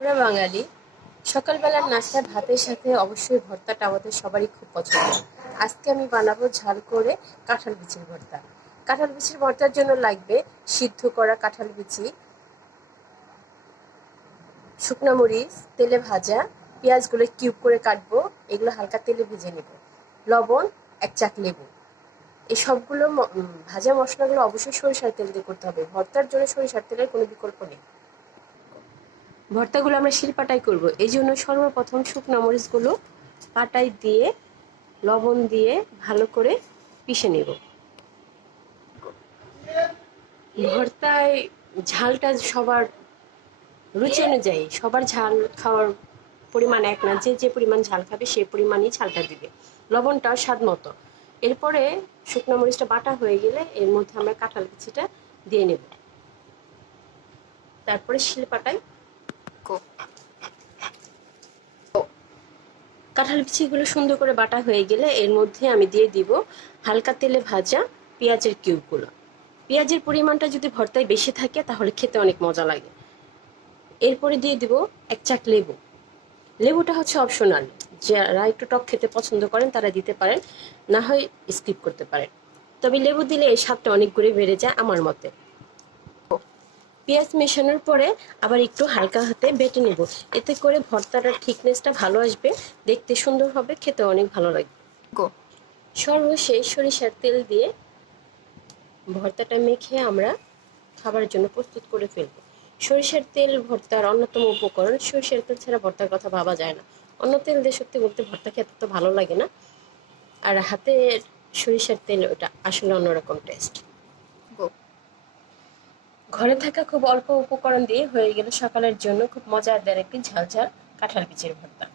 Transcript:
আমরা বাঙালি সকালবেলার নাস্তায় ভাতের সাথে অবশ্যই ভর্তাটা আমাদের সবারই খুব পছন্দ। আজকে আমি বানাবো ঝাল করে কাঁঠাল বিচির ভর্তা। কাঁঠাল বিচির ভর্তার জন্য লাগবে সিদ্ধ করা কাঁঠাল বিচি, শুকনো মরিচ তেলে ভাজা, পেঁয়াজগুলো কিউব করে কাটবো, এগুলো হালকা তেলে ভেজে নেব, লবণ, এক চাক লেবু। এই সবগুলো ভাজা মশলাগুলো অবশ্যই সরিষার তেল দিয়ে করতে হবে। ভর্তার জন্য সরিষার তেলের কোনো বিকল্প নেই। ভর্তাগুলো আমরা শিলপাটায় করব, এই জন্য সর্বপ্রথম শুকনো মরিচগুলো পাটায় দিয়ে লবণ দিয়ে ভালো করে পিষে নেব। ভর্তায় ঝালটা সবার রুচি অনুযায়ী, সবার ঝাল খাওয়ার পরিমাণ এক না, যে যে পরিমাণ ঝাল খাবে সেই পরিমাণই ঝালটা দিবে, লবণটাও স্বাদ মতো। এরপরে শুকনো মরিচটা বাটা হয়ে গেলে এর মধ্যে আমরা কাঁঠাল বিচিটা দিয়ে নেব, তারপরে শিলপাটায় কাঁঠাল বিচিগুলো সুন্দর করে বাটা হয়ে গেলে এর মধ্যে আমি দিয়ে দিব হালকা তেলে ভাজা পেঁয়াজের কিউবগুলো। পেঁয়াজের পরিমাণটা যদি ভর্তায় বেশি থাকে তাহলে খেতে অনেক মজা লাগে। এরপরে দিয়ে দিব এক চাক লেবু। লেবুটা হচ্ছে অপশনাল, যারা একটু টক খেতে পছন্দ করেন তারা দিতে পারেন, না হয় স্কিপ করতে পারেন। তবে লেবু দিলে এই স্বাদটা অনেক করে বেড়ে যায় আমার মতে। পেঁয়াজ মেশানোর পরে আবার একটু হালকা হাতে বেটে নেব, এতে করে ভর্তাটার থিকনেসটা ভালো আসবে, দেখতে সুন্দর হবে, খেতে অনেক ভালো লাগবে। সর্বশেষ সরিষার তেল দিয়ে ভর্তাটা মেখে আমরা খাবারের জন্য প্রস্তুত করে ফেলব। সরিষার তেল ভর্তার অন্যতম উপকরণ, সরিষার তেল ছাড়া ভর্তার কথা ভাবা যায় না। অন্য তেল দিয়ে সত্যি বলতে ভর্তা খেতে তো ভালো লাগে না, আর হাতের সরিষার তেল ওটা আসলে অন্যরকম টেস্ট। ঘরে থাকা খুব অল্প উপকরণ দিয়ে হয়ে গেল সকালের জন্য খুব মজাদার একটি ঝাল ঝাল কাঁঠাল বিচির ভর্তা।